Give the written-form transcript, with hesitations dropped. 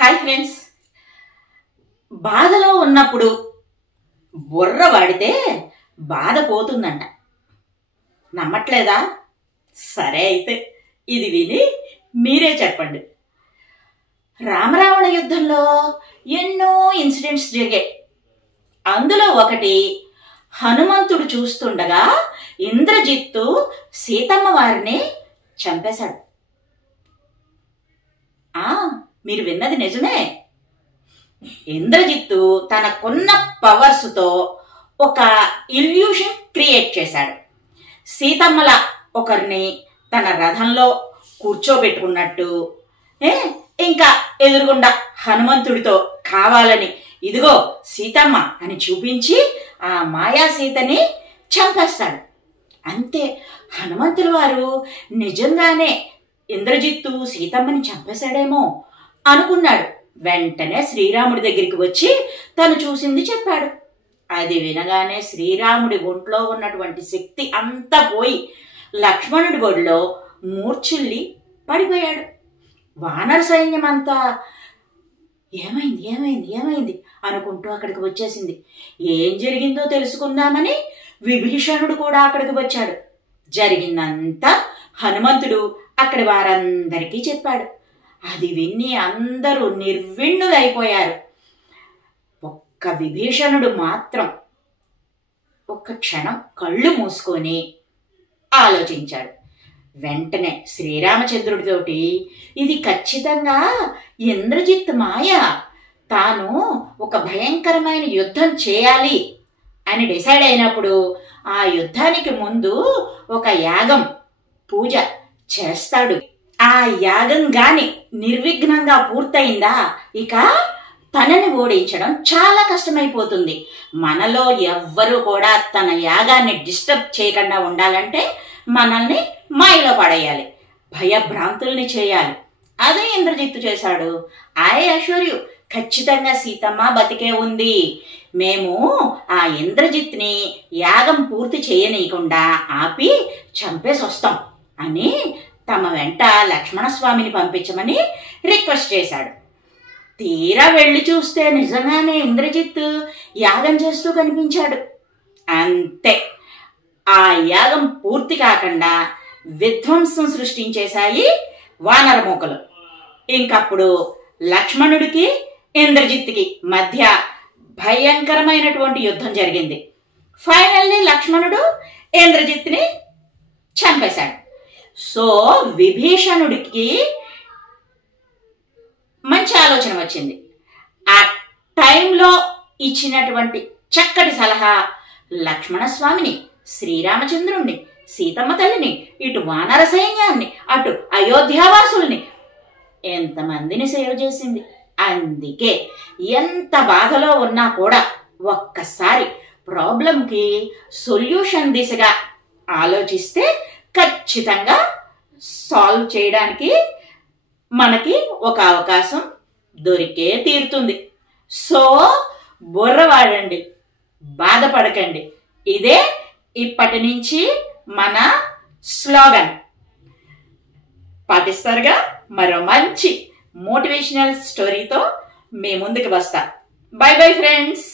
Hi friends, బాధలో ఉన్నప్పుడు బుర్ర వాడితే బాధ పోతుందంట. నమ్మట్లేదా? సరే అయితే ఇది విని మీరే చెప్పండి. రామరావణ యుద్ధంలో ఎన్నో ఇన్సిడెంట్స్ జరిగాయి. అందులో ఒకటి, హనుమంతుడు చూస్తుండగా ఇంద్రజిత్తు సీతమ్మ వారిని చంపేశాడు. మీరు విన్నది నిజమే. ఇంద్రజిత్తు తనకున్న పవర్స్తో ఒక ఇల్యూషన్ క్రియేట్ చేశాడు. సీతమ్మల ఒకరిని తన రథంలో కూర్చోబెట్టుకున్నట్టు, ఇంకా ఎదురుగుండా హనుమంతుడితో కావాలని ఇదిగో సీతమ్మ అని చూపించి ఆ మాయా సీతని చంపేస్తాడు. అంతే, హనుమంతుల వారు నిజంగానే ఇంద్రజిత్తు సీతమ్మని చంపేశాడేమో అనుకున్నాడు. వెంటనే శ్రీరాముడి దగ్గరికి వచ్చి తను చూసింది చెప్పాడు. అది వినగానే శ్రీరాముడి ఒంట్లో ఉన్నటువంటి శక్తి అంతా పోయి లక్ష్మణుడి ఒడిలో మూర్ఛిల్లి పడిపోయాడు. వానర సైన్యం అంతా ఏమైంది ఏమైంది ఏమైంది అనుకుంటూ అక్కడికి వచ్చేసింది. ఏం జరిగిందో తెలుసుకుందామని విభీషణుడు కూడా అక్కడికి వచ్చాడు. జరిగిందంతా హనుమంతుడు అక్కడి వారందరికీ చెప్పాడు. అది విని అందరూ నిర్విణ్ణులైపోయారు. ఒక్క విభీషణుడు మాత్రం ఒక్క క్షణం కళ్ళు మూసుకొని ఆలోచించాడు. వెంటనే శ్రీరామచంద్రుడితోటి ఇది ఖచ్చితంగా ఇంద్రజిత్ మాయ, తాను ఒక భయంకరమైన యుద్ధం చేయాలి అని డిసైడ్ అయినప్పుడు ఆ యుద్ధానికి ముందు ఒక యాగం పూజ చేస్తాడు. ఆ యాగం గాని నిర్విఘ్నంగా పూర్తయిందా ఇక తనని ఓడించడం చాలా కష్టమైపోతుంది. మనలో ఎవ్వరూ కూడా తన యాగాన్ని డిస్టర్బ్ చేయకుండా ఉండాలంటే మనల్ని మాయలో పడేయాలి, భయభ్రాంతుల్ని చేయాలి. అదే ఇంద్రజిత్తు చేశాడు. ఐ అష్యూర్ యు, ఖచ్చితంగా సీతమ్మ బతికే ఉంది. మేము ఆ ఇంద్రజిత్ని యాగం పూర్తి చేయనీయకుండా ఆపి చంపేసి వస్తాం అని తమ వెంట లక్ష్మణస్వామిని పంపించమని రిక్వెస్ట్ చేశాడు. తీరా వెళ్ళి చూస్తే నిజంగానే ఇంద్రజిత్ యాగం చేస్తూ కనిపించాడు. అంతే, ఆ యాగం పూర్తి కాకుండా విధ్వంసం సృష్టించేశాయి వానరమూకలు. ఇంకప్పుడు లక్ష్మణుడికి ఇంద్రజిత్కి మధ్య భయంకరమైనటువంటి యుద్ధం జరిగింది. ఫైనల్లీ లక్ష్మణుడు ఇంద్రజిత్ని చంపేశాడు. సో విభీషణుడికి మంచి ఆలోచన వచ్చింది. ఆ టైంలో ఇచ్చినటువంటి చక్కటి సలహా లక్ష్మణస్వామిని, శ్రీరామచంద్రుణ్ణి, సీతమ్మ తల్లిని, ఇటు వానర సైన్యాన్ని, అటు అయోధ్యావాసుల్ని ఎంతమందిని సేవ్ చేసింది. అందుకే ఎంత బాధలో ఉన్నా కూడా ఒక్కసారి ప్రాబ్లంకి సొల్యూషన్ దిశగా ఆలోచిస్తే ఖచ్చితంగా సాల్వ్ చేయడానికి మనకి ఒక అవకాశం దొరికే తీరుతుంది. సో బుర్ర వాడండి, బాధపడకండి. ఇదే ఇప్పటి నుంచి మన స్లోగన్. పాటిస్తారుగా? మరో మంచి మోటివేషనల్ స్టోరీతో మీ ముందుకు వస్తా. By bye friends.